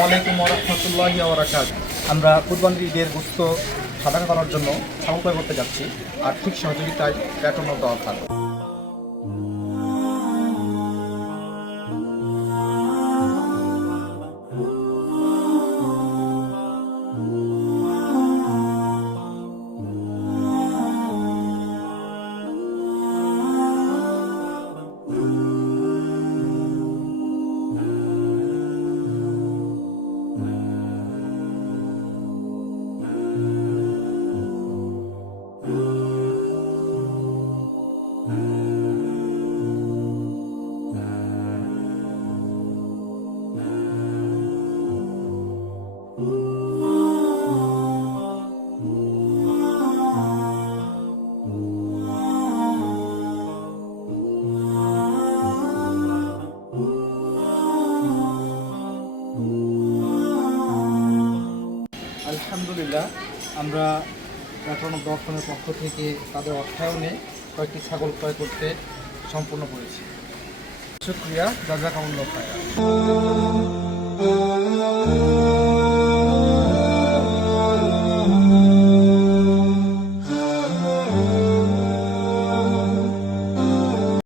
আসসালামু আলাইকুম ওয়া রাহমাতুল্লাহি ওয়া বারাকাতুহু। আমরা কুরবানির ঈদের গোশত সাদা করার জন্য ছাগল ক্রয় করতে যাচ্ছি। আর্থিক সহযোগিতায় প্যাটর্ন দেওয়া থাকবে। আলহামদুলিল্লাহ, আমরা প্যাটর্ন দর্শনের পক্ষ থেকে তাদের অর্থায়নে কয়েকটি ছাগল ক্রয় করতে সম্পূর্ণ করেছি। শুকরিয়া, জাযাকাল্লাহু খায়রান।